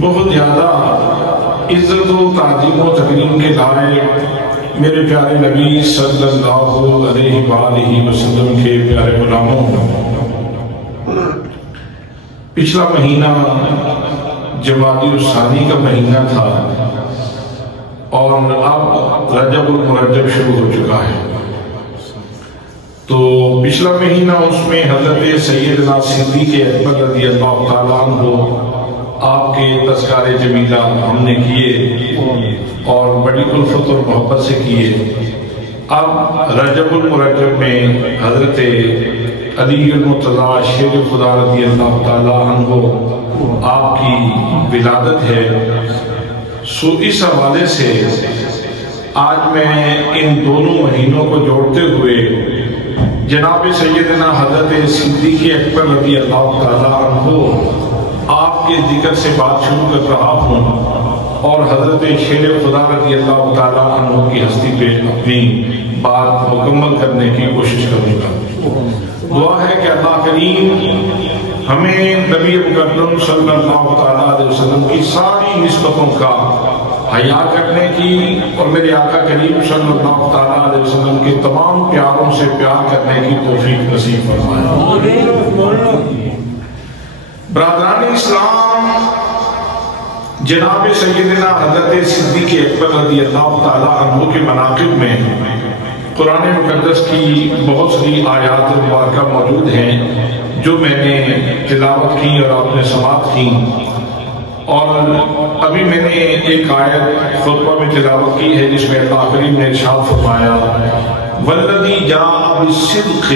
بہت زیادہ عزت و تعظیم و تکریم کے لائق میرے پیارے نبی صلی اللہ علیہ وآلہ وسلم کے پیارے غلاموں، پچھلا مہینہ جمادی الثانی کا مہینہ تھا اور اب رجب المرجب شروع ہو چکا ہے۔ تو پچھلا مہینہ اس میں حضرت سیدنا صدیق اکبر رضی اللہ تعالیٰ عنہ آپ کے تذکار جمیلہ ہم نے کیے اور بڑی الفت اور محبت سے کیے۔ اب رجب المرجب میں حضرت علی المرتضیٰ شیر خدا رضی اللہ تعالیٰ عنہ آپ کی ولادت ہے۔ سو اس حوالے سے آج میں ان دونوں مہینوں کو جوڑتے ہوئے جناب سیدنا حضرت صدیق اکبر رضی اللہ تعالیٰ عنہ آپ کے ذکر سے بات شروع کر رہا ہوں اور حضرت شیر خدا رضی اللہ تعالیٰ عنہ کی ہستی پہ اپنی بات مکمل کرنے کی کوشش کروں گا۔ دعا ہے کہ اللہ کریم ہمیں نبی مکرم صلی اللہ تعالیٰ علیہ وسلم کی ساری نسبتوں کا حیا کرنے کی اور میرے آقا کریم صلی اللہ تعالیٰ علیہ وسلم کے تمام پیاروں سے پیار کرنے کی توفیق نصیب فرمائے۔ برادران اسلام، جناب سیدنا حضرت صدیق اکبر رضی اللہ تعالیٰ عنہ کے مناقب میں قرآن مقدس کی بہت سی آیات مبارکہ موجود ہیں جو میں نے تلاوت کی اور آپ نے سماعت کی، اور ابھی میں نے ایک آیت خطبہ میں تلاوت کی ہے جس میں اللہ کریم نے ارشاد فرمایا والذی جاء بالصدق،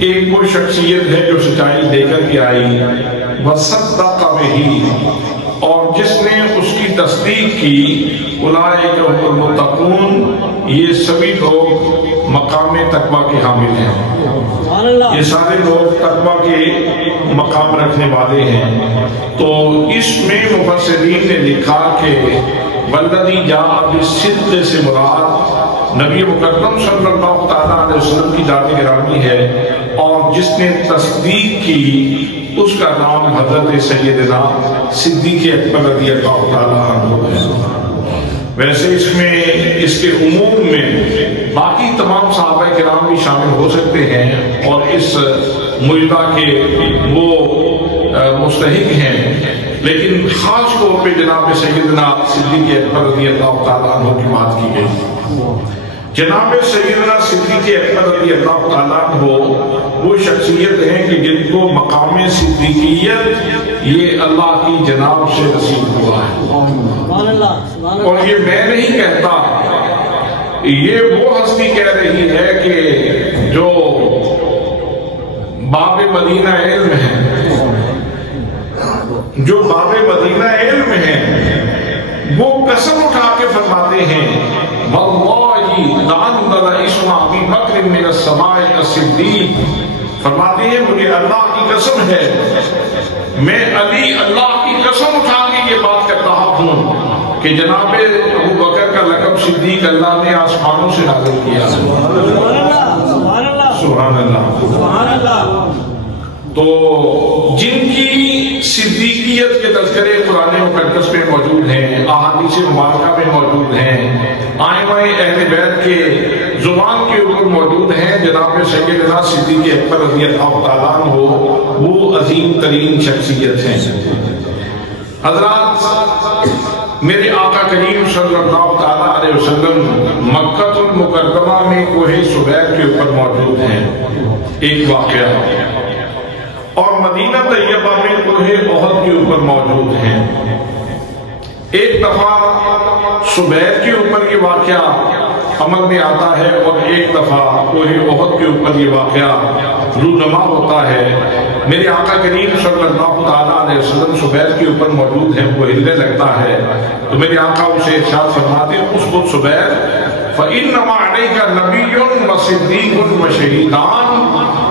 ایک وہ شخصیت ہے جو سچائی لے کر کے آئی، وصدق بہ، اور جس نے اس کی تصدیق کی، اولئک هم المتقون، یہ سبھی لوگ مقام تقوی کے حامل ہیں، یہ سارے لوگ تقوی کے مقام رکھنے والے ہیں۔ تو اس میں مفسرین نے لکھا کہ والذی جاء بالصدق سے مراد نبی مکرم صلی اللہ تعالیٰ علیہ وسلم کی ذات گرامی ہے، اور جس نے تصدیق کی اس کا نام حضرت سیدنا صدیق اکبر رضی اللہ تعالیٰ عنہ ہے۔ ویسے اس میں اس کے عموم میں باقی تمام صحابہ کرام بھی شامل ہو سکتے ہیں اور اس مجدہ کے وہ مستحق ہیں، لیکن خاص طور پہ جناب سیدنا صدیق اکبر رضی اللہ تعالیٰ عنہ کی بات کی گئی۔ جناب سیدنا صدیق اکبر رضی اللہ تعالیٰ عنہ وہ شخصیت ہیں کہ جن کو مقام صدیقیت یہ اللہ کی جناب سے نصیب ہوا ہے، اور یہ میں نہیں کہتا، یہ وہ ہستی کہہ رہی ہے کہ جو باب مدینہ علم ہے، جو باب مدینہ علم ہے، وہ قسم اٹھا کے فرماتے ہیں واللہ لأنزل اسم ابی بکر من السماء الصدیق، فرماتے ہیں مجھے اللہ کی قسم ہے، میں علی اللہ کی قسم اٹھا کے یہ بات کر رہا ہوں کہ جناب ابو بکر کا لقب صدیق اللہ نے آسمانوں سے نازل کیا۔ سبحان اللہ۔ تو جن کی صدیقیت کے تذکرے قرآن مقدس میں موجود ہیں، احادیث مبارکہ میں موجود ہیں، ائمہ اہل بیت کے زبان کے اوپر موجود ہیں، جناب سیدنا صدیق اکبر رضی اللہ تعالیٰ عنہ وہ عظیم ترین شخصیت ہیں۔ حضرات، میرے آقا کریم صلی اللہ تعالیٰ علیہ وسلم مکہ المکرمہ میں کوہ سبیل کے اوپر موجود ہیں، ایک واقعہ، اور مدینہ طیبہ میں کوہ احد کے اوپر موجود ہیں۔ ایک دفعہ سبیل کے اوپر یہ واقعہ عمل میں آتا ہے اور ایک دفعہ کوہ احد کے اوپر یہ واقعہ رونما ہوتا ہے۔ میرے آقا کریم صلی اللہ تعالیٰ علیہ وسلم سبیل کے اوپر موجود ہیں، وہ ہلنے لگتا ہے تو میرے آقا اسے ارشاد فرماتے ہیں اثبت سبیل فإنما علیک نبی و صدیق و شہیدان،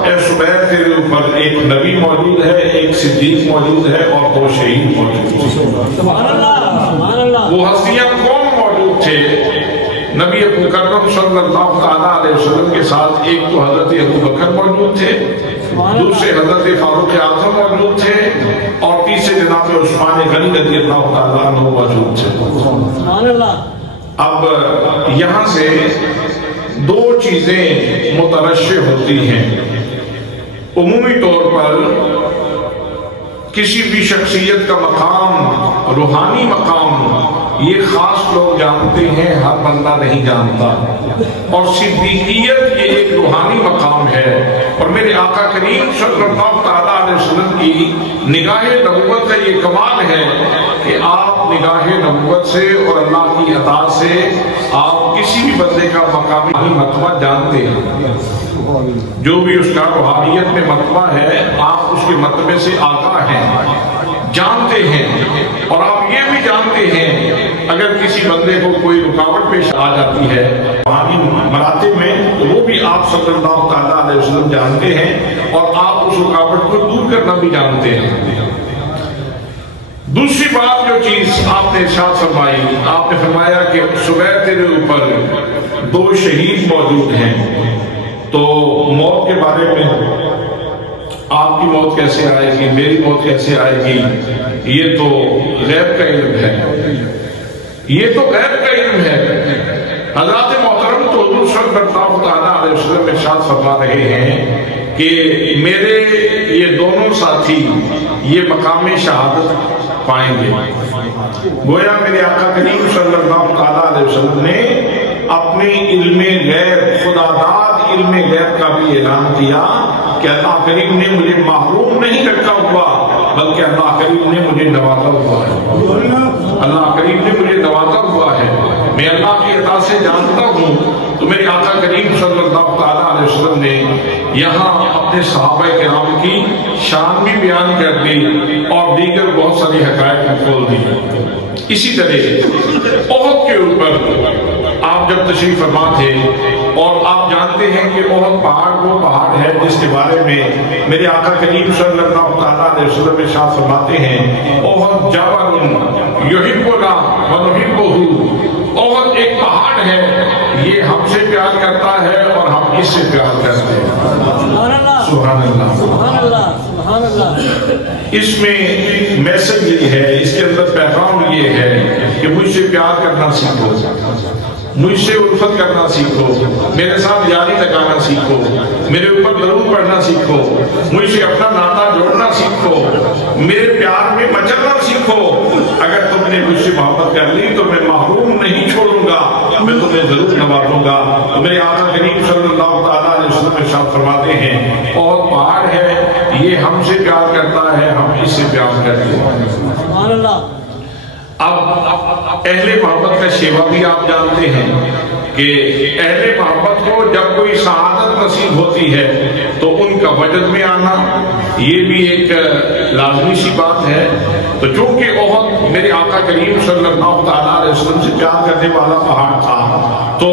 اے سبیل تیرے اوپر ایک نبی موجود ہے، ایک صدیق موجود ہے اور دو شہید موجود ہیں۔ وہ ہستیاں کون موجود تھے؟ نبی مکرم صلی اللہ تعالیٰ علیہ وسلم کے ساتھ ایک تو حضرت ابو بکر موجود تھے، دوسرے حضرت فاروق اعظم موجود تھے، اور 34 سے جناب عثمان غنی رضی اللہ تعالیٰ عنہ موجود تھے۔ اب یہاں سے دو چیزیں مترشح ہوتی ہیں۔ عمومی طور پر کسی بھی شخصیت کا مقام، روحانی مقام، یہ خاص لوگ جانتے ہیں، ہر بندہ نہیں جانتا۔ اور صدیقیت یہ ایک روحانی مقام ہے، اور میرے آقا کریم صلی اللہ تعالیٰ علیہ وسلم کی نگاہ نبوت کا یہ کمال ہے کہ آپ نگاہ نبوت سے اور اللہ کی عطا سے آپ کسی بھی بندے کا مقامی مرتبہ جانتے ہیں۔ جو بھی اس کا روحانیت میں مرتبہ ہے، آپ اس کے مرتبے سے آگاہ ہیں، جانتے ہیں، اور آپ یہ بھی جانتے ہیں اگر کسی بندے کو کوئی رکاوٹ پیش آ جاتی ہے روحانی مراتب میں، تو وہ بھی آپ صلی اللہ تعالیٰ علیہ وسلم جانتے ہیں، اور آپ اس رکاوٹ کو دور کرنا بھی جانتے ہیں۔ دوسری بات جو چیز آپ نے ارشاد فرمائی، آپ نے فرمایا کہ صبح تیرے اوپر دو شہید موجود ہیں، تو موت کے بارے میں آپ کی موت کیسے آئے گی، میری موت کیسے آئے گی، یہ تو غیب کا علم ہے، یہ تو غیب کا علم ہے۔ حضرات محترم تو حضور صلی اللہ تعالیٰ علیہ وسلم ارشاد فرما رہے ہیں کہ میرے یہ دونوں ساتھی یہ مقام شہادت پائیں گے۔ گویا میرے آقا کریم صلی اللہ تعالیٰ علیہ وسلم نے اپنے علم غیب، خدا داد علم غیب کا بھی اعلان کیا کہ اللہ کریم نے مجھے محروم نہیں رکھا ہوا، بلکہ اللہ کریم نے مجھے نوازا ہوا ہے، اللہ کریم نے مجھے نوازا ہوا ہے، میں اللہ کی عطا سے جانتا ہوں۔ تو میرے آقا کریم صلی اللہ تعالیٰ علیہ وسلم نے یہاں اپنے صحابہ کرام کی شان بھی بیان کر دی اور دیگر بہت ساری حقائق کھول دی۔ اسی طرح احد کے اوپر آپ جب تشریف فرما تھے، اور آپ جانتے ہیں کہ احد پہاڑ وہ پہاڑ ہے جس کے بارے میں میرے آقا کریم صلی اللہ تعالیٰ علیہ وسلم ارشاد فرماتے ہیں، احد جبل یحبنا ونحبہ، احد ایک پہاڑ ہے، یہ ہم سے پیار کرتا ہے اور ہم اس سے پیار کرتے ہیں۔ سبحان اللہ، سبحان اللہ، سبحان اللہ۔ اس میں میسج یہ ہے، اس کے اندر پیغام یہ ہے کہ مجھ سے پیار کرنا سیکھو، مجھ سے الفت کرنا سیکھو، میرے ساتھ یاری لگانا سیکھو، میرے اوپر درود پڑھنا سیکھو، مجھ سے اپنا ناطہ جوڑنا سیکھو، میرے پیار میں مچلنا سیکھو۔ اگر تم نے مجھ سے محبت کر لی تو میں محروم نہیں چھوڑوں گا، میں تمہیں ضرور نوازوں گا۔ تو میرے آقا کریم صلی اللہ تعالیٰ علیہ وسلم ارشاد فرماتے ہیں، اور پہاڑ ہے، یہ ہم سے پیار کرتا ہے، ہم اس سے پیار کرتے ہیں۔ سبحان اللہ۔ اب اہل محبت کا شیوا بھی آپ جانتے ہیں کہ اہل محبت کو جب کوئی سعادت نصیب ہوتی ہے تو ان کا وجد میں آنا یہ بھی ایک لازمی سی بات ہے۔ تو چونکہ احد میرے آقا کریم صلی اللہ تعالیٰ علیہ وسلم سے پیار کرنے والا پہاڑ تھا، تو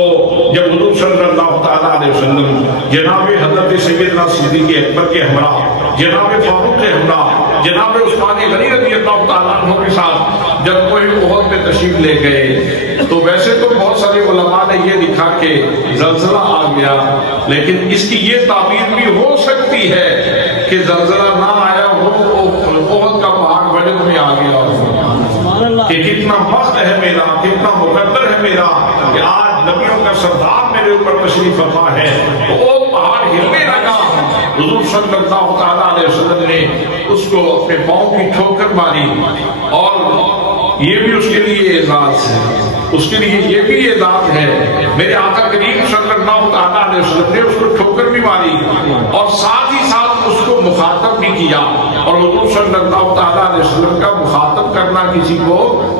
جب حضور صلی اللہ تعالیٰ علیہ وسلم جناب حضرت سیدنا صدیق اکبر کے ہمراہ، جناب فاروق کے ہمراہ، جناب عثمان غنی رضی اللہ تعالیٰ عنہ کے ساتھ جب کوئی احد میں تشریف لے گئے، تو ویسے تو بہت سارے علماء نے یہ لکھا کہ زلزلہ آ گیا، لیکن اس کی یہ تعبیر بھی ہو سکتی ہے کہ زلزلہ نہ آیا ہو، احد کا پہاڑ وجد میں آ گیا ہو، کہ کتنا وقت ہے میرا، کتنا مقدر ہے میرا کہ آج نبیوں کا سردار میرے اوپر تشریف فرما ہے، تو وہ پہاڑ ہلنے لگا۔ حضور صلی اللہ تعالیٰ علیہ وسلم نے اس کو اپنے پاؤں کی ٹھوکر ماری، اور یہ بھی اس کے لیے اعزاز ہے، اس کے لیے یہ بھی اعزاز ہے، میرے آقا کریم صلی اللہ تعالیٰ علیہ وسلم نے اس کو ٹھوکر بھی ماری اور ساتھ ہی ساتھ اس کو مخاطب بھی کیا۔ اور حضور صلی اللہ تعالیٰ علیہ وسلم کا مخاطب کرنا کسی کو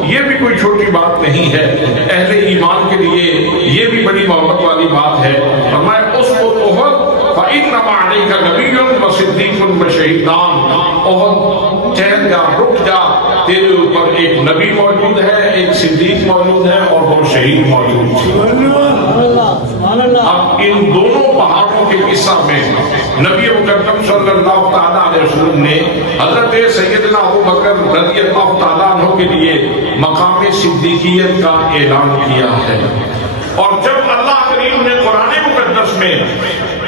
یہ بھی کوئی چھوٹی بات نہیں ہے، اہل ایمان کے لیے یہ بھی بڑی محبت والی بات ہے۔ فرمایا اس کو احد فَإِنَّمَا عَلَيْكَ نَبِيٌّ وَصِدِّيقٌ وَشَهِيدَانٌ، احد ٹھہر جا، رک جا، تیرے اوپر ایک نبی موجود ہے، ایک صدیق موجود ہے، اور وہ شہید موجود ہے۔ اب ان دونوں پہاڑوں کے قصہ میں نبی مکرم صلی اللہ تعالیٰ علیہ وسلم نے حضرت سیدنا ابو بکر رضی اللہ تعالیٰ عنہ کے لیے مقام صدیقیت کا اعلان کیا ہے۔ اور جب اللہ کریم نے قرآن مقدس میں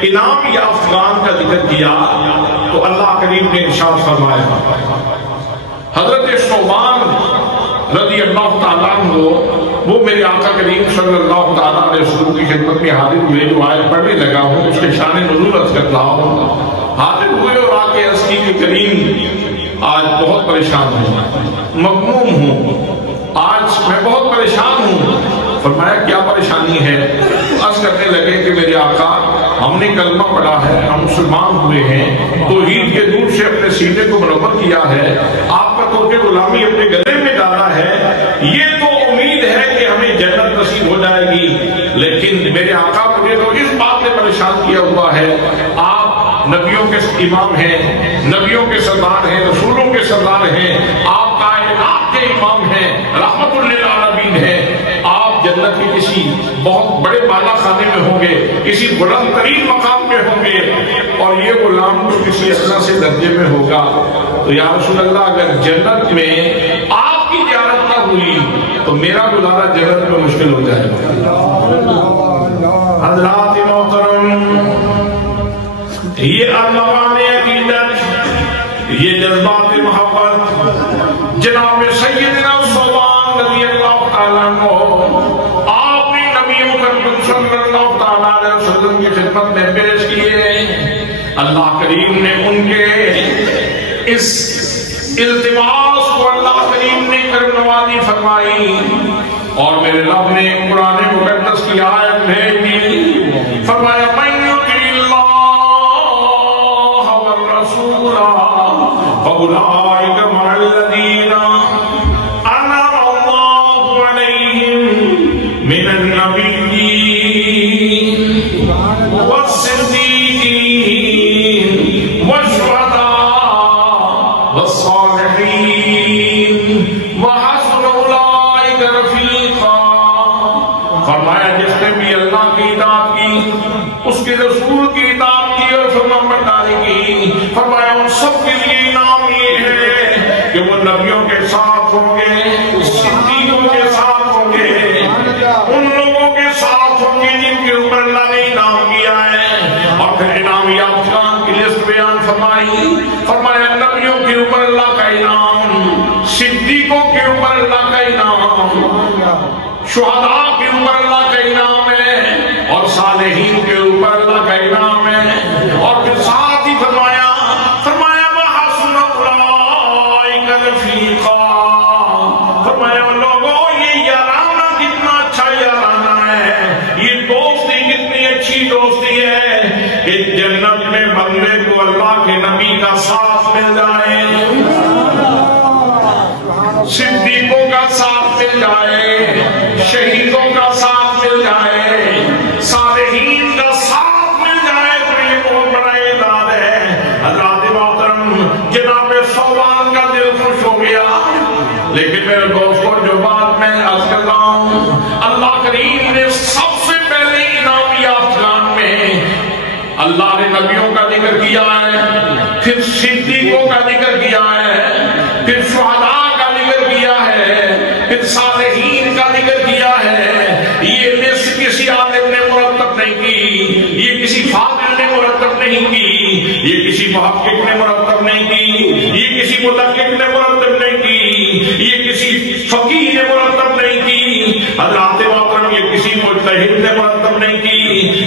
انعام یافتگان کا ذکر کیا تو اللہ کریم نے ارشاد فرمایا، حضرت صوبان رضی اللہ تعالیٰ عنہ وہ میرے آقا کریم صلی اللہ تعالیٰ علیہ وسلم کی خدمت میں حاضر ہوئے، جو آیت پڑھنے لگا ہوں اس کے شان نزول عرض کرتا ہوں۔ حاضر ہوئے اور آ کے عرض کی کہ کریم آج بہت پریشان ہوں، مغموم ہوں، آج میں بہت پریشان ہوں۔ فرمایا کیا پریشانی ہے؟ عرض کرنے لگے کہ میرے آقا ہم نے کلمہ پڑھا ہے، ہم مسلمان ہوئے ہیں، توحید کے نور سے اپنے سینے کو منور کیا ہے، آپ کا ترک غلامی اپنے گلے میں ڈالا ہے، یہ تو امید ہے کہ ہمیں جنت نصیب ہو جائے گی، لیکن میرے آقا مجھے تو اس بات نے پریشان کیا ہوا ہے، آپ نبیوں کے امام ہیں، نبیوں کے سردار ہیں، رسولوں کے سردار ہیں، آپ کائنات کے امام ہیں، رحمت للعالمین ہیں، آپ جنت کے کسی بہت بڑے بالا خانے میں ہوں گے، کسی بلند ترین مقام میں ہوں گے، اور یہ غلام تو کسی ادنا سے درجے میں ہوگا، تو یا رسول اللہ اگر جنت میں آپ کی زیارت نہ ہوئی تو میرا گزارا جنت میں مشکل ہو جائے گا۔ حضرات محترم، یہ عنوان عقیدت، یہ جذبات محبت جناب سیدنا صوبان رضی اللہ تعالیٰ عنہ آپ نے نبیوں کریم صلی اللہ تعالیٰ علیہ وسلم کی خدمت میں پیش کیے۔ اللہ کریم نے ان کے اس التماس کو اللہ کریم نے کرم نوازی فرمائی، اور میرے رب نے قرآن مقدس کی آیت بھیج دی، فرمایا من یطع اللہ والرسول فاولئک مع الذین انعم اللہ علیہم من النبیین والصدیقین والشہداء والصالحین وحسن اولئک رفیقا۔ فرمایا جس نے بھی اللہ کی اطاعت کی، اس کے رسول کی اطاعت کی اور فرمانبرداری کی، فرمایا ان سب کے لیے انعام یہ ہے کہ وہ نبیوں کے ساتھ ہوں گے، صدیقوں کے ساتھ ہوں گے، ان لوگوں کے ساتھ ہوں گے جن کے اوپر اللہ نے انعام کیا ہے، اور پھر انعام یافتگان کی لسٹ بیان فرمائی، فرمایا نبیوں کے اوپر اللہ کا انعام، صدیقوں کے اوپر اللہ کا انعام، شہداء کے اوپر اللہ کا انعام ہے، اور صالحین کے اوپر اللہ کا انعام ہے، اور پھر ساتھ ہی فرمایا وَحَسُنَ أُولَئِكَ رَفِيقًا۔ فرمایا لوگوں یہ یارانہ کتنا اچھا یارانہ ہے، یہ دوستی کتنی اچھی دوستی ہے کہ جنت میں بندے کو اللہ کے نبی کا ساتھ مل جائے، صدیقوں کا ساتھ مل جائے، شہیدوں کا ساتھ مل جائے، صالحین کا ساتھ مل جائے، تو یہ بہت بڑا اعزاز ہے۔ حضرات محترم، جناب صوبان کا دل خوش ہو گیا، لیکن میرے دوستوں جو بات میں عرض کر رہا ہوں، اللہ کریم نے سب سے پہلے انعام یافتگان میں اللہ نے نبیوں کا ذکر کیا ہے، پھر صدیقوں کا ذکر کیا ہے، پھر شہداء کا ذکر کیا ہے، پھر صالحین کا ذکر کیا ہے۔ یہ لسٹ کسی عالم نے مرتب نہیں کی، یہ کسی فاضل نے مرتب نہیں کی، یہ کسی محقق نے مرتب نہیں کی، یہ کسی مدقق نے مرتب نہیں کی، یہ کسی فقیہ نے مرتب نہیں کی، حضرات محترم یہ کسی مجتہد نے مرتب نہیں کی،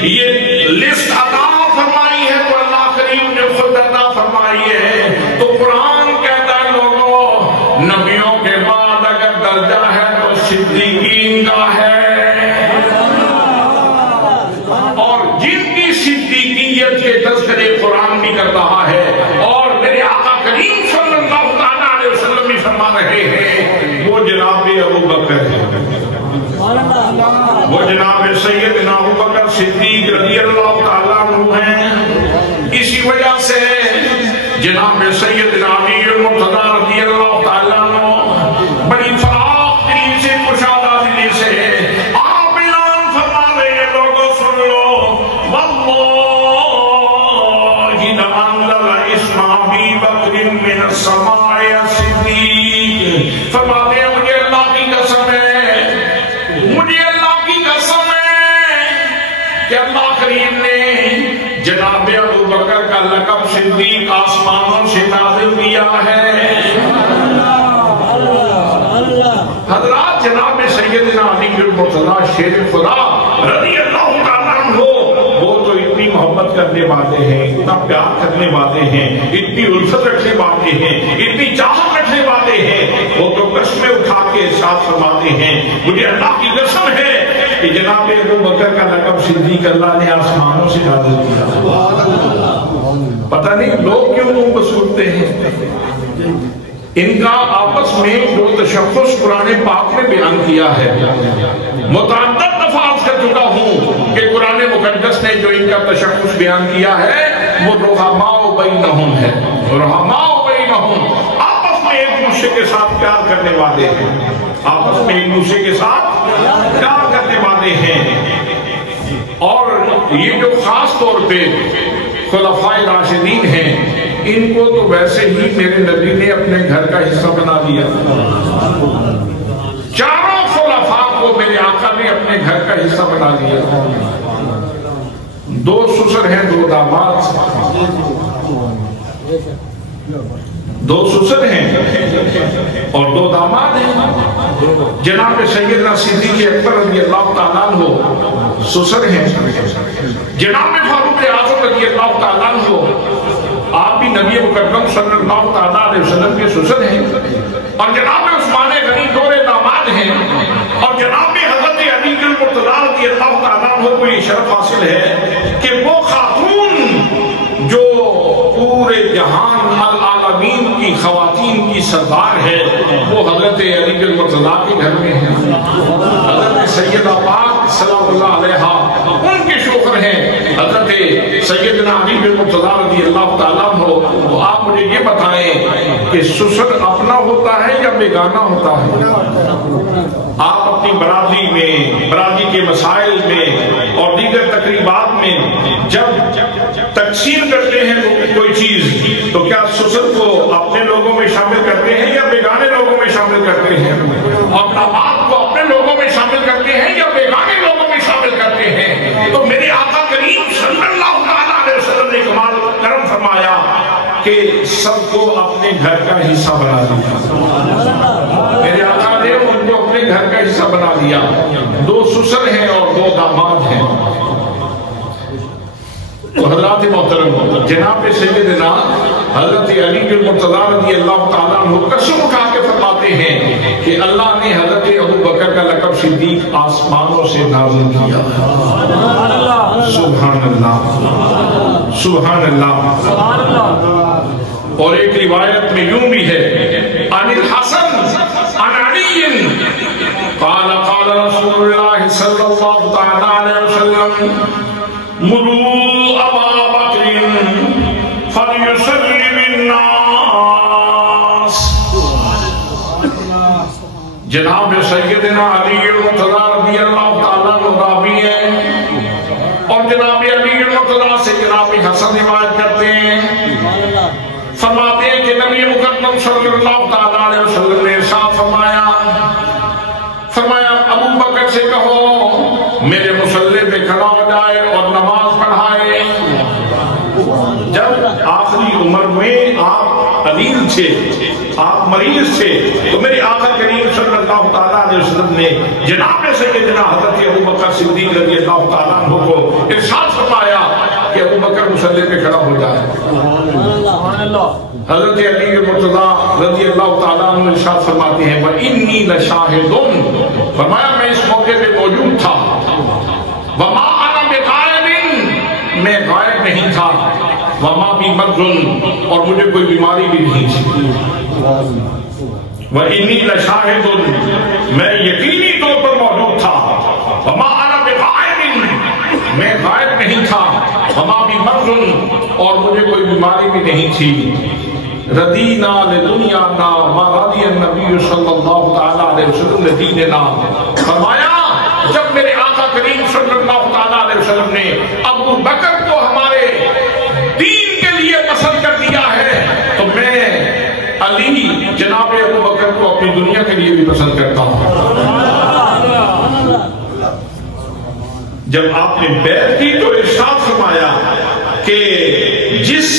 یہ لسٹ عطا فرمائی ہے تو اللہ کریم نے خود عطا فرمائی ہے۔ تو قرآن کہتا ہے لوگوں، نبیوں کے بعد اگر درجہ ہے تو صدیقین کا ہے، اور جن کی صدیقیت کے تذکرے قرآن بھی کر رہا ہے، اور میرے آقا کریم صلی اللہ علیہ وسلم بھی فرما رہے ہیں، وہ جناب ابو بکر ہے، وہ جناب سیدنا ابو بکر صدیق رضی اللہ تعالیٰ عنہ ہیں۔ اسی وجہ سے جناب سیدنا علی المرتضی رضی اللہ تعالیٰ عنہ بڑی فراخ دلی سے، کشادہ دلی سے آپ اعلان فرما رہے ہیں، لوگوں سن لو، واللہ لأنزل اسم ابی بکر من السماء صدیق۔ فرماتے ہیں مجھے اللہ کی قسم ہے، مجھے اللہ کی قسم ہے کہ اللہ کریم نے جناب ابو بکر کا لقب صدیق آسمانوں سے نازل کیا ہے۔ حضرات جناب سیدنا علی المرتضیٰ شیر خدا رضی اللہ تعالیٰ عنہ، وہ تو اتنی محبت کرنے والے ہیں، اتنا پیار کرنے والے ہیں، اتنی الفت رکھنے والے ہیں، اتنی چاہت رکھنے والے ہیں، وہ تو قسمیں اٹھا کے ارشاد فرماتے ہیں مجھے اللہ کی قسم ہے کہ جناب ابو بکر کا لقب صدیق اللہ نے آسمانوں سے نازل کیا۔ پتہ نہیں لوگ کیوں منہ بسورتے ہیں؟ ان کا آپس میں جو تشخص قرآن پاک نے بیان کیا ہے، متعدد دفعہ عرض کر چکا ہوں کہ قرآن مقدس نے جو ان کا تشخص بیان کیا ہے وہ رحماء بینہم ہے۔ رحماء بینہم، آپس میں ایک دوسرے کے ساتھ پیار کرنے والے ہیں، آپس میں ایک دوسرے کے ساتھ پیار کرنے والے ہیں۔ اور یہ جو خاص طور پہ خلفائے راشدین ہیں، ان کو تو ویسے ہی میرے نبی نے اپنے گھر کا حصہ بنا دیا۔ چاروں خلفاء کو میرے آقا نے اپنے گھر کا حصہ بنا دیا۔ دو سسر ہیں، دو داماد، دو سسر ہیں اور دو داماد ہیں۔ جناب سیدنا صدیق اکبر رضی اللہ تعالیٰ عنہ سسر ہیں، جناب فاروق اعظم رضی اللہ تعالیٰ عنہ آپ بھی نبی مکرم صلی اللہ تعالیٰ علیہ وسلم کے سسر ہیں، اور جناب عثمان غنی دور داماد ہیں، اور جناب حضرت علی المرتضیٰ رضی اللہ تعالیٰ عنہ کو یہ شرف حاصل ہے کہ وہ خاتون جو پورے جہان العالمین کی خواتین کی سردار ہے، وہ حضرت علی المرتضیٰ کے گھر میں ہیں۔ حضرت سیدہ پاک سلام اللہ علیہا ان کے شوہر ہیں حضرت سیدنا علی المرتضیٰ رضی اللہ تعالیٰ عنہ۔ تو آپ مجھے یہ بتائیں کہ سسر اپنا ہوتا ہے یا بیگانہ ہوتا ہے؟ آپ اپنی برادری میں، برادری کے مسائل میں اور دیگر تقریبات میں جب تقسیم کرتے ہیں کوئی چیز، تو کیا سسر کو اپنے لوگوں میں شامل کرتے ہیں یا بیگانے لوگوں میں شامل کرتے ہیں؟ اور داماد کو اپنے لوگوں میں شامل کرتے ہیں یا بیگانے لوگوں میں شامل کرتے ہیں؟ تو میرے آقا کریم صلی اللہ علیہ وسلم نے کمال کرم فرمایا کہ سب کو اپنے گھر کا حصہ بنا دیا۔ میرے آقا نے ان کو اپنے گھر کا حصہ بنا دیا۔ دو سسر ہیں اور دو داماد ہیں۔ تو حضرات محترم، جناب سیدنا حضرت علی المرتضیٰ رضی اللہ تعالیٰ عنہ قسم اٹھا کے فرماتے ہیں کہ اللہ نے حضرت ابو بکر کا لقب صدیق آسمانوں سے نازل کیا۔ سبحان اللہ، سبحان اللہ۔ اور ایک روایت میں یوں بھی ہے، عن الحسن عن علی قال قال رسول اللہ صلی اللہ تعالیٰ علیہ وسلم مروا ابا بکر فلیصلی بالناس۔ جناب سیدنا علی المرتضیٰ رضی اللہ تعالیٰ عنہ راوی ہیں، اور جناب علی المرتضیٰ سے جناب حسن روایت کرتے ہیں، فرماتے ہیں کہ نبی مکرم صلی اللہ تعالیٰ علیہ وسلم نے ارشاد فرمایا ابو بکر سے کہو میرے مصلی پہ کھڑا ہو جائے اور نماز پڑھائے۔ جب آخری عمر میں آپ علیل تھے، آپ مریض تھے، تو میرے آقا کریم صلی اللہ تعالیٰ علیہ وسلم نے جناب سیدنا حضرت ابو بکر صدیق رضی اللہ تعالیٰ عنہ کو ارشاد فرمایا کہ ابو بکر مصلی پہ کھڑا ہو جائے۔ حضرت علی المرتضیٰ رضی اللہ تعالیٰ عنہ ارشاد فرماتے ہیں وَإِنِّي لَشَاهِدٌ، فرمایا میں اس موقع پہ موجود تھا، وَمَا أَنَا بِغَائِبٍ، میں غائب نہیں تھا، وَمَا بِي مَرْضٌ، اور مجھے کوئی بیماری بھی نہیں تھی۔ وَإِنِّي لَشَاهِدٌ، میں یقینی طور پر موجود تھا، وَمَا أَنَا بِغَائِبٍ، میں غائب نہیں تھا، وَمَا بِي مَرْضٌ، اور مجھے کوئی بیماری بھی نہیں تھی۔ ردینا لدنیانا ما رضی النبی صلی اللہ تعالیٰ علیہ وسلم لدیننا، فرمایا جب میرے آقا کریم صلی اللہ تعالیٰ علیہ وسلم نے ابو بکر کو ہمارے دین کے لیے پسند کر دیا ہے، تو میں علی جناب ابو بکر کو اپنی دنیا کے لیے بھی پسند کرتا ہوں۔ جب آپ نے بیعت کی تو ارشاد فرمایا کہ جس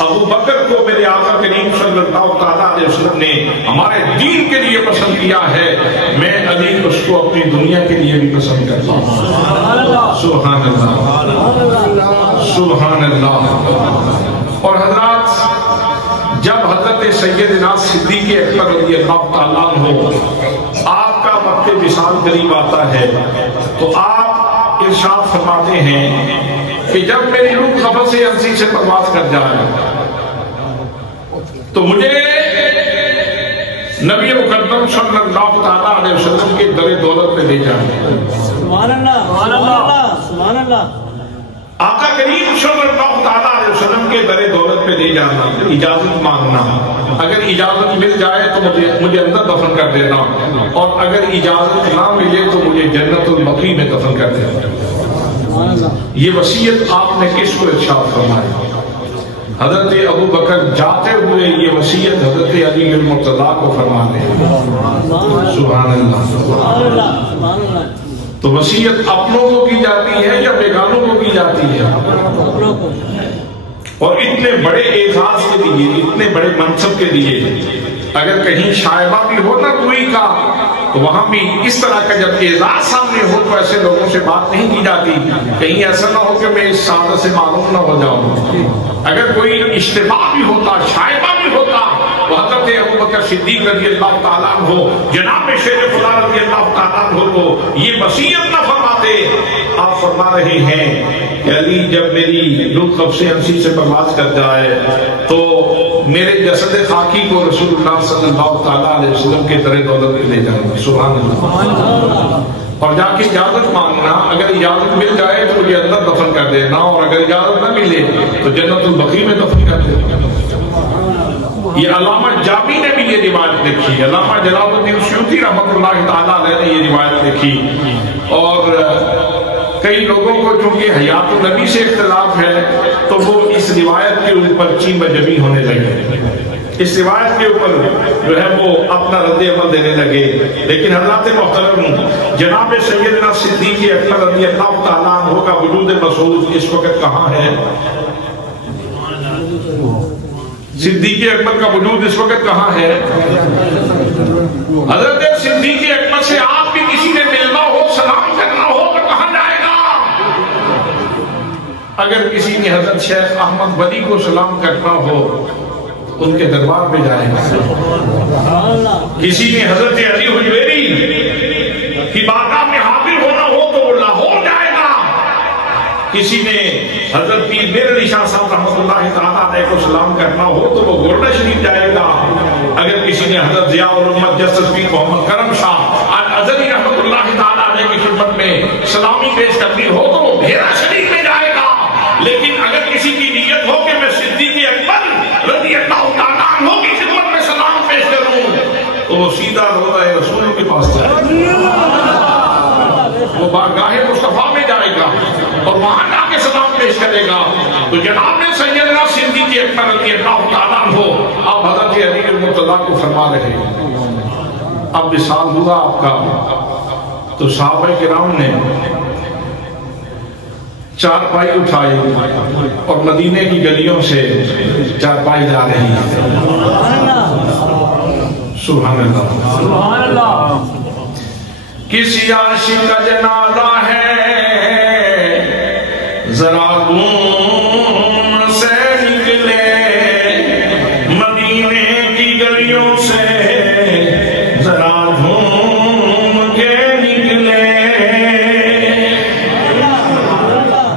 ابو بکر کو میرے آقا کریم صلی اللہ تعالیٰ علیہ وسلم نے ہمارے دین کے لیے پسند کیا ہے، میں علی اس کو اپنی دنیا کے لیے بھی پسند کرتا ہوں۔ سبحان اللہ، سبحان اللہ۔ اور حضرات، جب حضرت سیدنا صدیق اکبر رضی اللہ تعالیٰ عنہ آپ کا وقت وصال قریب آتا ہے تو آپ ارشاد فرماتے ہیں کہ جب میری روح قبر سے انسی سے پرواز کر جائے تو مجھے نبی مقدم صلی اللہ تعالیٰ علیہ وسلم کے در دولت پہ لے جائیں۔ سبحان اللہ، سبحان اللہ، سبحان اللہ۔ آقا کریم صلی اللہ تعالیٰ علیہ وسلم کے در دولت پہ لے جانا، اجازت مانگنا، اگر اجازت مل جائے تو مجھے اندر دفن کر دینا، اور اگر اجازت نہ ملے تو مجھے جنت البقیع میں دفن کر دینا۔ یہ وصیت آپ نے کس کو ارشاد فرمائی؟ حضرت ابو بکر جاتے ہوئے یہ وصیت حضرت علی المرتضیٰ کو فرماتے ہیں۔ سبحان اللہ۔ تو وصیت اپنوں کو کی جاتی ہے یا بیگانوں کو کی جاتی ہے؟ اور اتنے بڑے اعزاز کے لیے، اتنے بڑے منصب کے لیے اگر کہیں شائبہ بھی ہو نہ کوئی کا تو وہاں بھی اس طرح کا جب اعزاز سامنے ہو تو ایسے لوگوں سے بات نہیں کی جاتی، کہیں ایسا نہ ہو کہ میں اس سعادت سے معلوم نہ ہو جاؤں۔ اگر کوئی اجتماع بھی ہوتا، شائبہ بھی ہوتا، تو حضرت ابو بکر صدیق رضی اللہ تعالیٰ عنہ جناب شیر خدا رضی اللہ تعالیٰ عنہ کو یہ وصیت نہ فرماتے۔ آپ فرما رہے ہیں کہ علی جب میری روح قبر سے انسی سے پرواز کر جائے تو میرے جسد خاکی کو رسول اللہ صلی اللہ تعالیٰ علیہ وسلم کے در دولت پہ لے جائیں گے۔ سبحان اللہ۔ اور جا کے اجازت مانگنا، اگر اجازت مل جائے تو مجھے اندر دفن کر دینا، اور اگر اجازت نہ ملے تو جنت البقیع میں دفن کر دینا۔ یہ علامہ جامی نے بھی یہ روایت لکھی، علامہ جلال الدین سیوطی رحمۃ اللہ تعالیٰ علیہ نے یہ روایت لکھی، اور کئی لوگوں کو چونکہ حیات النبی سے اختلاف ہے تو وہ اس روایت کے اوپر چیم جمی ہونے لگے، اس روایت کے اوپر جو ہے وہ اپنا رد عمل دینے لگے۔ لیکن حضرات محترم، جناب سیدنا صدیق اکبر رضی اللہ تعالیٰ عنہ کا وجود مسعود اس وقت کہاں ہے؟ صدیق اکبر کا وجود اس وقت کہاں ہے؟ حضرت صدیق اکبر سے آپ بھی کسی نے ملنا ہو، سلام کرنا ہو تو کہاں جائے گا؟ اگر کسی نے حضرت شیخ احمد ولی کو سلام کرنا ہو ان کے دربار پہ جائے گا۔ کسی نے حضرت علی حجویری کی بارگاہ میں حاضر ہونا ہو تو وہ لاہور جائے گا۔ کسی نے حضرت پیر میر علی شاہ صاحب رحمۃ اللہ تعالیٰ علیہ کو سلام کرنا ہو تو وہ گورنر شریف جائے گا۔ اگر کسی نے حضرت ضیاء الامت جسٹس پیر محمد کرم شاہ الازہری رحمۃ اللہ تعالیٰ علیہ کی خدمت میں سلامی پیش کرنی ہو تو وہ بھیرا شریف میں جائے گا۔ لیکن اگر کسی کی نیت ہو کہ میں صدیق اکبر رضی اللہ تعالیٰ عنہ کی خدمت میں سلام پیش کروں تو وہ سیدھا روضہ رسول کے پاس جائے گا، وہ بارگاہ مصطفیٰ میں جائے گا اور وہاں جا کے سلام پیش کرے گا۔ تو جناب سیدنا صدیق اکبر رضی اللہ تعالیٰ عنہ آپ حضرت علی المرتضیٰ کو فرما رہے ہیں، اب وصال ہوا آپ کا تو صحابہ کرام نے چارپائی اٹھائی اور مدینے کی گلیوں سے چارپائی جا رہی ہے۔ سبحان اللہ، سبحان اللہ۔ کسی عاشق کا جنازہ ہے ذرا دھوم سے نکلے، مدینے کی گلیوں سے ذرا دھوم کے نکلے۔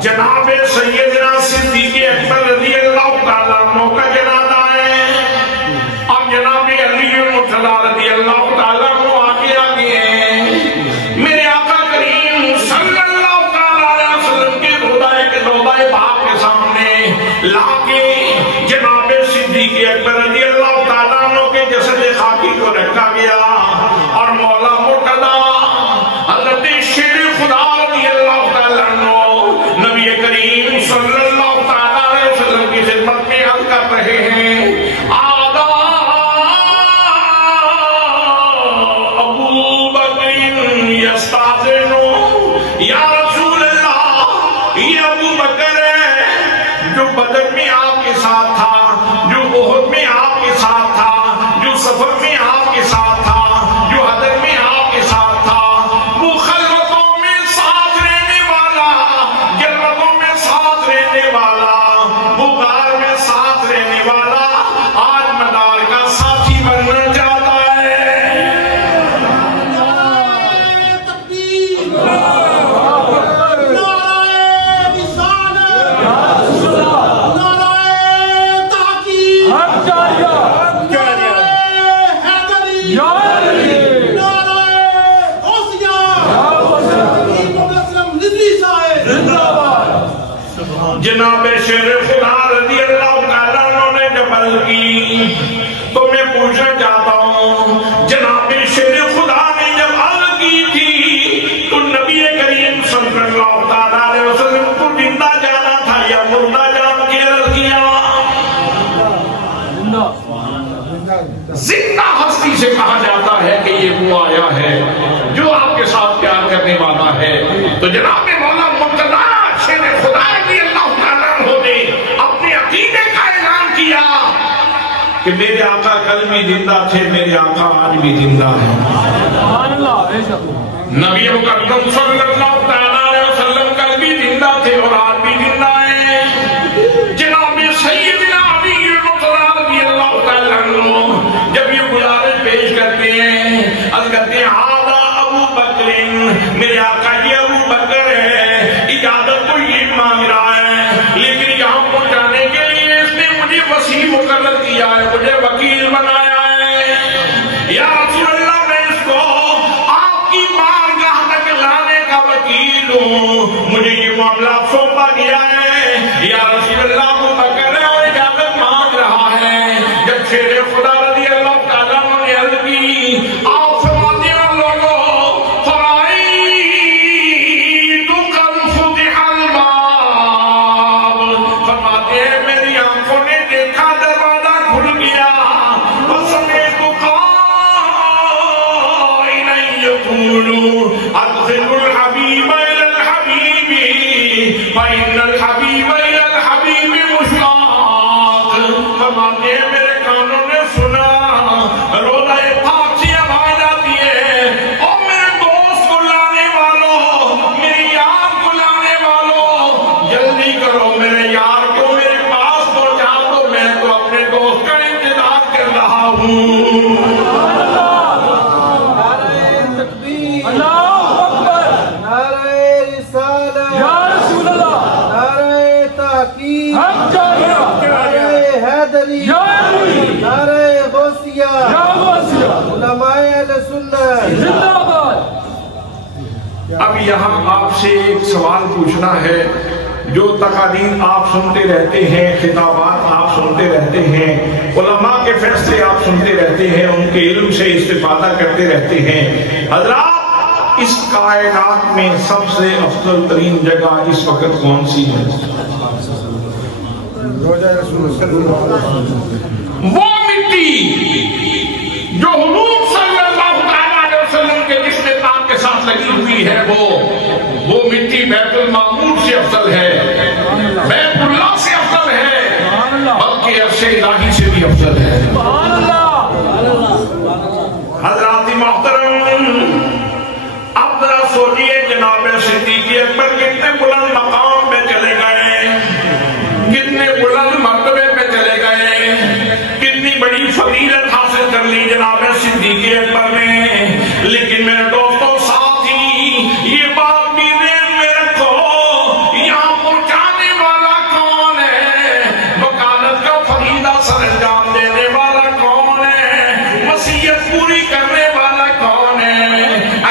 جناب سیدنا صدیق اکبر رضی اللہ تعالیٰ عنہ کا جنازہ ہے، اب جناب علی المرتضیٰ رضی اللہ تعالیٰ عنہ آگے آگے ہیں۔ میرے آقا کریم صلی اللہ تعالیٰ علیہ وسلم کے روضہ پاک کے جناب شیر خدا رضی اللہ تعالیٰ عنہ نے جب عرض کی تو میں پوچھنا چاہتا ہوں جناب شیر خدا نے جب عرض کی تھی تو نبی کریم صلی اللہ تعالیٰ علیہ وسلم کو زندہ جانا تھا یا مردہ جان کے عرض کیا؟ زندہ ہستی سے کہا جاتا ہے کہ یہ وہ آیا ہے جو آپ کے ساتھ پیار کرنے والا ہے. تو جناب مولا مرتضیٰ شیر خدا رضی اللہ تعالیٰ عنہ نے اپنے عقیدے کا اعلان کیا کہ میرے آقا کل بھی زندہ تھے، میرے آقا آج بھی زندہ ہے. نبی مکرم صلی اللہ تعالیٰ علیہ وسلم کل بھی زندہ تھے اور آج بھی زندہ ہیں. جناب سیدنا علی مرتضیٰ رضی اللہ تعالیٰ عنہ جب یہ گزارش پیش کرتے ہیں، عرض کرتے ہیں ہذا ابو بکر، میرے آقا یہ ابو بکر ہے، اجازت تو یہ مانگ رہا ہے لیکن یہاں پہنچانے کے لیے اس نے مجھے وسیع مقرر کیا ہے، مجھے وکیل بنایا ہے. یا رسول اللہ میں اس کو آپ کی بارگاہ تک لانے کا وکیل ہوں، مجھے یہ معاملہ سونپا گیا ہے. یا رسول اللہ ابو بکر ہے اور اجازت مانگ رہا ہے. جب شیر خدا رضی اللہ تعالیٰ عنہ نے عرض کی آپ فرماتے ہیں لوگوں فرائیتو قد فتح الباب، فرماتے ہیں میری آنکھوں نے دیکھا دروازہ کھل گیا. وسمعت قائلا یقول ادخلوا الحبیب الی الحبیب فإن الحبیب الی الحبیب مشتاق. فرماتے ہیں میرے کانوں نے سنا روضہ پاک سے آواز آتی ہے اور میرے دوست کو لانے والوں، میرے یار کو لانے والوں، جلدی کرو میرے یار کو میرے پاس پہنچا دو، میں تو اپنے دوست کا انتظار کر رہا ہوں. اب یہاں آپ سے ایک سوال پوچھنا ہے. جو تقاریر آپ سنتے رہتے ہیں، خطابات آپ سنتے رہتے ہیں، علماء کے فیصلے آپ سنتے رہتے ہیں، ان کے علم سے استفادہ کرتے رہتے ہیں. حضرات اس کائنات میں سب سے افضل ترین جگہ اس وقت کون سی ہے؟ وہ مٹی جو حضور صلی اللہ علیہ وسلم کے جسم پاک کے ساتھ لگی ہوئی ہے، وہ مٹی بیت المعمور سے افضل ہے، بیت اللہ سے افضل ہے، بلکہ عرش الہی سے بھی افضل ہے. حضرات محترم اب ذرا سوچئے جناب صدیق اکبر کتنے بلند مقام پہ چلے گئے، کتنے بلند مرتبے پہ چلے گئے، کتنی بڑی فضیلت حاصل کر لی جناب صدیق اکبر نے. لیکن میرے دوستوں ساتھی یہ بات بھی ذہن میں رکھو، یہاں پہنچانے والا کون ہے، وکالت کا فریضہ سر انجام دینے والا کون ہے، وصیت پوری کرنے والا کون ہے.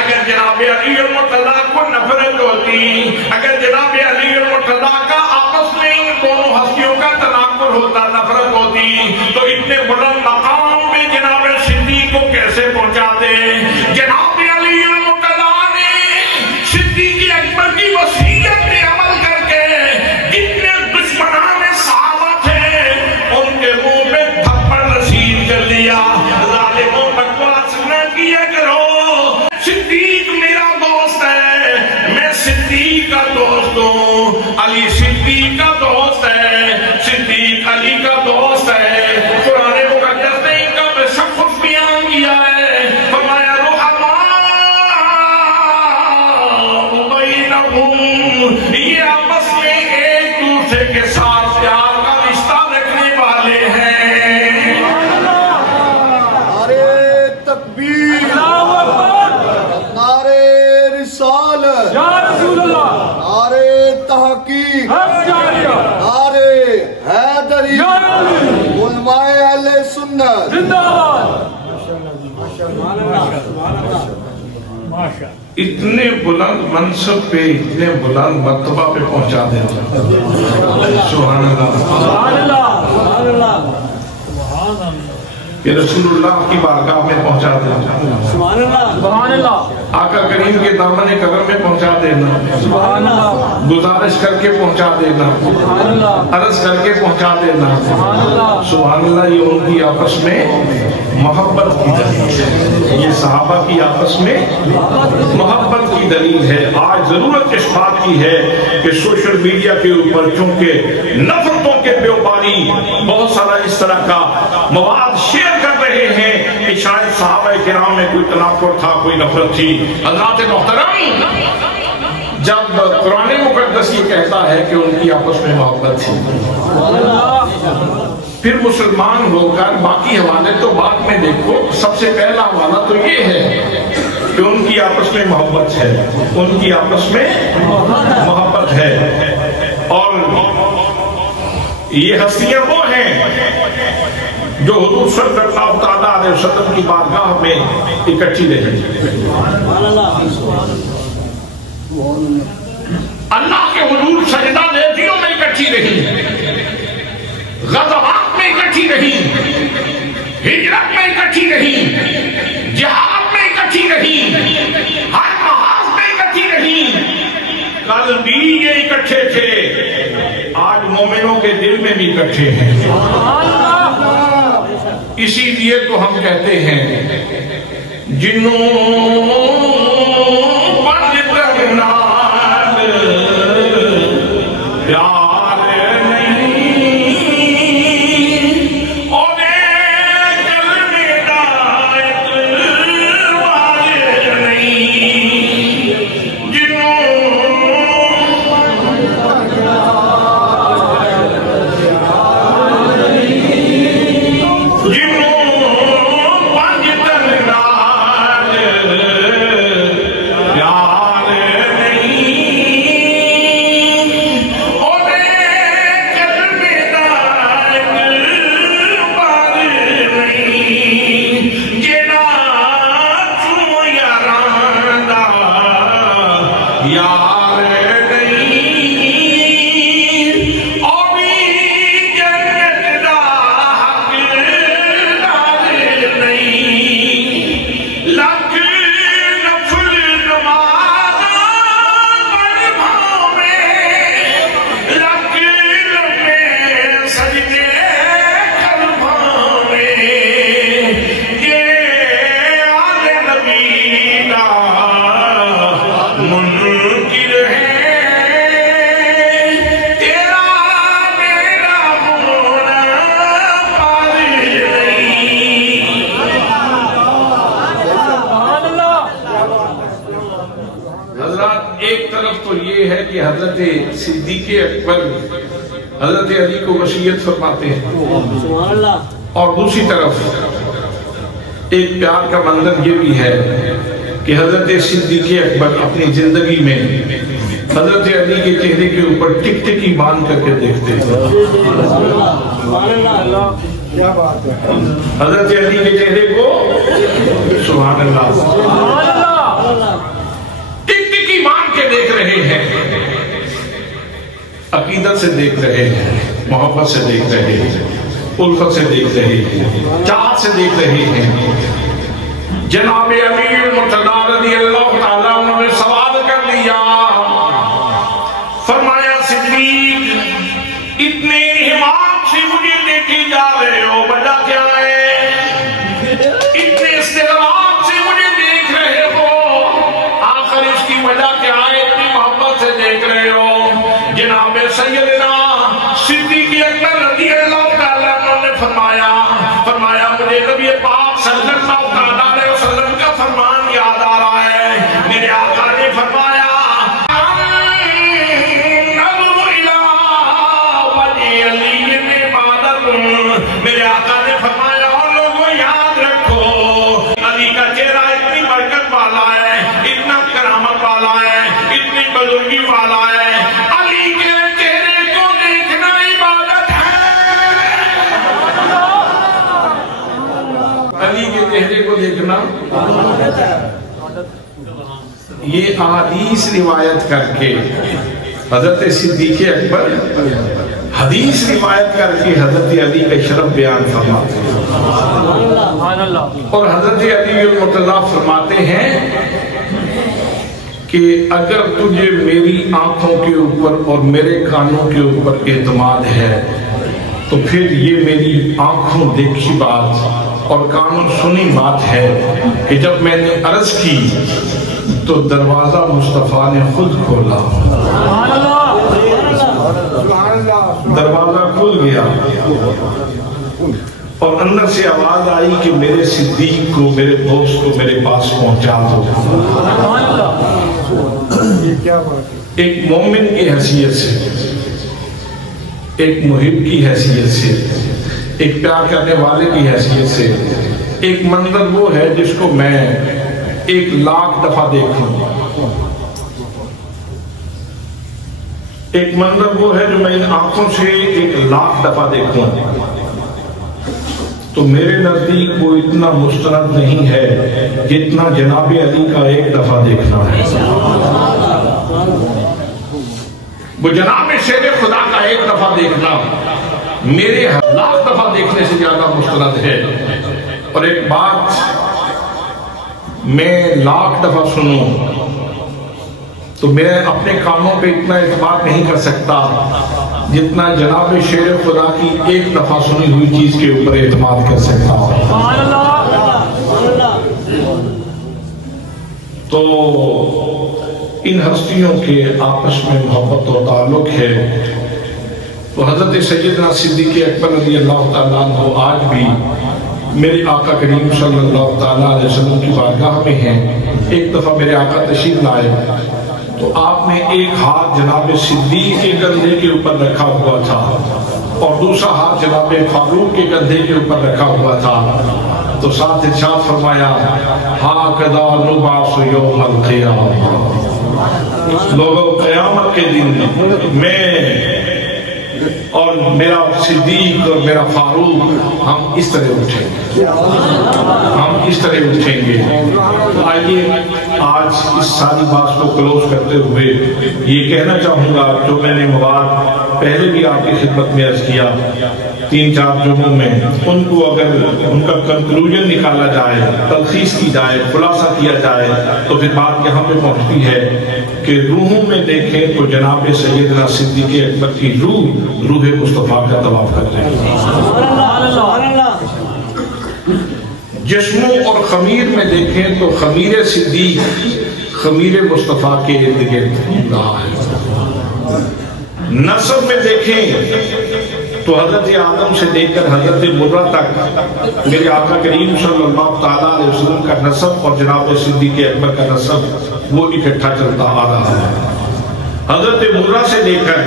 اگر جناب علی المرتضیٰ کو نفرت ہوتی، اگر جناب علی المرتضیٰ کا آپس میں ان دونوں ہستیوں کا تناقض ہوتا، نفرت ہوتی، تو اتنے بلند مقام پہ جناب صدیق کو کیسے پہنچاتے؟ جناب علی المرتضیٰ نے صدیق اکبر کی وصیت پہ عمل کر کے جتنے دشمنان صحابہ تھے ان کے منہ پہ تھپڑ رسید کر لیا. ظالموں بکواس نہ کیا کرو، صدیق میرا دوست ہے، میں صدیق کا دوست ہوں، علی صدیق کا دوست ہے، صدیق علی کا دوست ہے. قرآن مقدس نے ان کا تشخص بیان کیا ہے، فرمایا بینہم، یہ آپس میں ایک دوسرے کے ساتھ پیار کا رشتہ رکھنے والے ہیں. نعرہ تکبیر، اللہ اتنے بلند منصب پہ، اتنے بلند مرتبہ پہ پہنچا دیتا. سبحان اللہ، سبحان اللہ، سبحان اللہ، کہ رسول اللہ کی بارگاہ میں پہنچا دینا، سبحان اللہ، سبحان اللہ، آقا کریم کے دامن قدم میں پہنچا دینا، سبحان اللہ، گزارش کر کے پہنچا دینا، سبحان اللہ، عرض کر کے پہنچا دینا. سبحان اللہ، سبحان اللہ. یہ ان کی آپس میں محبت کی دلیل ہے، یہ صحابہ کی آپس میں محبت کی دلیل ہے. آج ضرورت اس بات کی ہے کہ سوشل میڈیا کے اوپر چونکہ نفرتوں کے بیوپاری بہت سارا اس طرح کا مواد شیئر کر رہے ہیں کہ شاید صحابہ کرام میں کوئی تنافر تھا، کوئی نفرت تھی. حضرات محترم، جب قرآن مقدس یہ کہتا ہے کہ ان کی آپس میں محبت تھی، پھر مسلمان ہو کر باقی حوالے تو بعد میں دیکھو، سب سے پہلا حوالہ تو یہ ہے کہ ان کی آپس میں محبت ہے، ان کی آپس میں محبت ہے. اور یہ ہستیاں وہ ہیں جو حضور صلی اللہ تعالیٰ علیہ وسلم کی بارگاہ میں اکٹھی رہی. اللہ کے حضور سجدہ لیتیوں میں اکٹھی رہی، غزوات میں اکٹھی رہی، ہجرت میں اکٹھی رہی، جہاد میں اکٹھی رہی، ہر محاذ میں اکٹھی رہی. کل بھی یہ اکٹھے تھے، آج مومنوں کے دل میں بھی اکٹھے ہیں. اسی لیے تو ہم کہتے ہیں جنوں حضرت صدیق اکبر حضرت علی کو وصیت فرماتے ہیں، اور دوسری طرف ایک پیار کا منظر یہ بھی ہے کہ حضرت صدیق اکبر اپنی زندگی میں حضرت علی کے چہرے کے اوپر ٹک ٹکی باندھ کر کے دیکھتے ہیں. حضرت علی کے چہرے کو سبحان اللہ ٹک ٹکی باندھ کے دیکھ رہے ہیں، عقیدت سے دیکھ رہے ہیں، محبت سے دیکھ رہے ہیں، الفت سے دیکھ رہے ہیں، چاہت سے دیکھ رہے ہیں. جناب امیر مرتضیٰ رضی اللہ تعالیٰ عنہ نے سوال کر لیا، فرمایا صدیق اتنے ہمت سے مجھے دیکھی جا رہے ہو، وجہ کیا ہے؟ اتنے استغراب سے مجھے دیکھ رہے ہو، آخر اس کی وجہ کیا ہے؟ اتنی محبت سے دیکھ رہے ہو. جناب سیدنا صدیق اکبر رضی اللہ تعالیٰ عنہ نے فرمایا مجھے نبی پاک صلی اللہ علیہ وسلم کا فرمان یاد یہ احادیث روایت کر کے حضرت صدیق اکبر حدیث روایت کر کے حضرت علی کا شرف بیان فرماتے ہیں، اور حضرت علی المرتضیٰ فرماتے ہیں کہ اگر تجھے میری آنکھوں کے اوپر اور میرے کانوں کے اوپر اعتماد ہے تو پھر یہ میری آنکھوں دیکھی بات اور کانوں سنی بات ہے کہ جب میں نے عرض کی تو دروازہ مصطفیٰ نے خود کھولا، دروازہ کھل گیا اور اندر سے آواز آئی کہ میرے صدیق کو، میرے دوست کو میرے پاس پہنچا دو۔ ایک مومن کی حیثیت سے، ایک محب کی حیثیت سے، ایک پیار کرنے والے کی حیثیت سے ایک منظر وہ ہے جس کو میں 1,00,000 دفعہ دیکھوں، ایک منظر وہ ہے جو میں ان آنکھوں سے 1,00,000 دفعہ دیکھوں تو میرے نزدیک وہ اتنا مستند نہیں ہے جتنا جناب علی کا 1 دفعہ دیکھنا ہے۔ وہ جناب شیر خدا کا 1 دفعہ دیکھنا میرے 1,00,000 دفعہ دیکھنے سے زیادہ مستند ہے۔ اور ایک بات میں 1,00,000 دفعہ سنوں تو میں اپنے کانوں پہ اتنا اعتماد نہیں کر سکتا جتنا جناب شیر خدا کی 1 دفعہ سنی ہوئی چیز کے اوپر اعتماد کر سکتا ہوں۔ تو ان ہستیوں کے آپس میں محبت و تعلق ہے۔ تو حضرت سیدنا صدیق اکبر رضی اللہ تعالیٰ عنہ آج بھی میرے آقا کریم صلی اللہ تعالیٰ علیہ وسلم کی بارگاہ میں ہیں۔ ایک دفعہ میرے آقا تشریف لائے تو آپ نے ایک ہاتھ جناب صدیق کے کندھے کے اوپر رکھا ہوا تھا اور دوسرا ہاتھ جناب فاروق کے کندھے کے اوپر رکھا ہوا تھا، تو ساتھ ارشاد فرمایا ہاکذا نبعث یوم القیامہ، لوگوں قیامت کے دن میں اور میرا صدیق اور میرا فاروق ہم اس طرح اٹھیں گے، ہم اس طرح اٹھیں گے۔ آئیے آج اس ساری بات کو کلوز کرتے ہوئے یہ کہنا چاہوں گا جو میں نے مواد پہلے بھی آپ کی خدمت میں عرض کیا 3-4 جمعوں میں، ان کو اگر ان کا کنکلوژن نکالا جائے، تلخیص کی جائے، خلاصہ کیا جائے تو پھر بات یہاں پہ پہنچتی ہے کہ روحوں میں دیکھیں تو جناب سیدنا صدیق اکبر کی روح مصطفیٰ کا طواف کرتے ہیں۔ جسموں اور خمیر میں دیکھیں تو خمیر صدیق خمیر مصطفیٰ کے ارد گرد رہا ہے۔ نسب میں دیکھیں تو حضرت آدم سے لے کر حضرت مرہ تک میرے آقا کریم صلی اللہ تعالیٰ علیہ وسلم کا نسب اور جناب صدیق اکبر کا نسب وہ اکٹھا چلتا آ رہا ہے۔ حضرت مرہ سے لے کر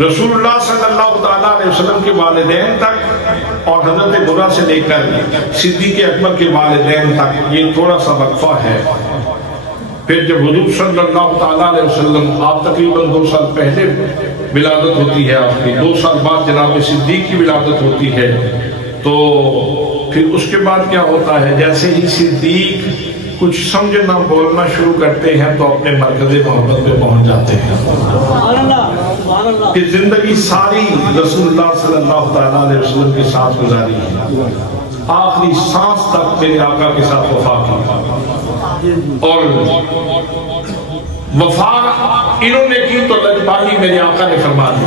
رسول اللہ صلی اللہ تعالیٰ علیہ وسلم کے والدین تک اور حضرت مرہ سے لے کر صدیق اکبر کے والدین تک یہ تھوڑا سا وقفہ ہے۔ پھر جب حضور صلی اللہ تعالیٰ علیہ وسلم آپ تقریباً 2 سال پہلے ولادت ہوتی ہے، آپ کی 2 سال بعد جناب صدیق کی ولادت ہوتی ہے، تو پھر اس کے بعد کیا ہوتا ہے، جیسے ہی صدیق کچھ سمجھنا بولنا شروع کرتے ہیں تو اپنے مرکز محبت پہ پہنچ جاتے ہیں۔ کہ زندگی ساری رسول اللہ صلی اللہ تعالیٰ علیہ وسلم کے ساتھ گزاری ہے، آخری سانس تک میرے آقا کے ساتھ وفا کی، اور وفا انہوں نے کی تو لجبالی میرے آقا نے فرما دی،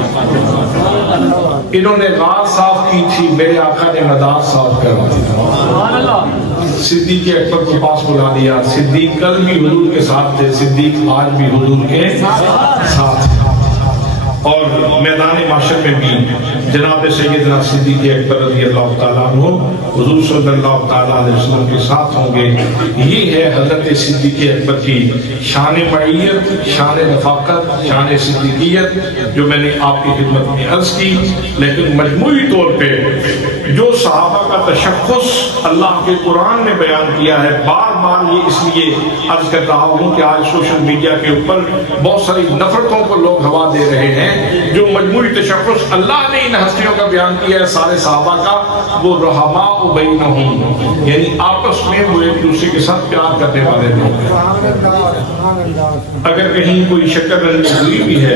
انہوں نے غار صاف کی تھی میرے آقا نے مدار صاف کر دی۔ صدیق اکبر کو پاس بلا لیا، صدیق کل بھی حضور کے ساتھ تھے، صدیق آج بھی حضور کے ساتھ تھے، اور میدان معاشر میں بھی جناب سیدنا صدیق اکبر رضی اللہ تعالیٰ عنہ حضور صلی اللہ تعالیٰ علیہ وسلم کے ساتھ ہوں گے۔ یہ ہے حضرت صدیق اکبر کی شان معیت، شان رفاقت، شان صدیقیت جو میں نے آپ کی خدمت میں عرض کی، لیکن مجموعی طور پہ جو صحابہ کا تشخص اللہ کے قرآن نے بیان کیا ہے، بار بار یہ اس لیے عرض کرتا ہوں کہ آج سوشل میڈیا کے اوپر بہت ساری نفرتوں کو لوگ ہوا دے رہے ہیں، جو مجموعی تشخص اللہ نے ان ہستیوں کا بیان کیا ہے سارے صحابہ کا، وہ رحماء بینہم، یعنی آپس میں وہ ایک دوسرے کے ساتھ پیار کرنے والے لوگ ہیں۔ اگر کہیں کوئی شکر رنجش ہوئی بھی ہے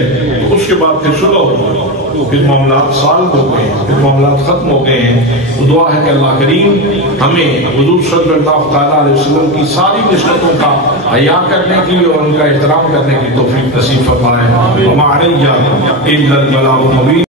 تو اس کے بعد پھر صلح، پھر معاملات سالم ہو گئے، پھر معاملات ختم ہو گئے ہیں۔ دعا ہے کہ اللہ کریم ہمیں حضور صلی اللہ تعالیٰ علیہ وسلم کی ساری نسبتوں کا حیا کرنے کی اور ان کا احترام کرنے کی توفیق نصیب فرمائے۔ وما علینا الا البلاغ المبین۔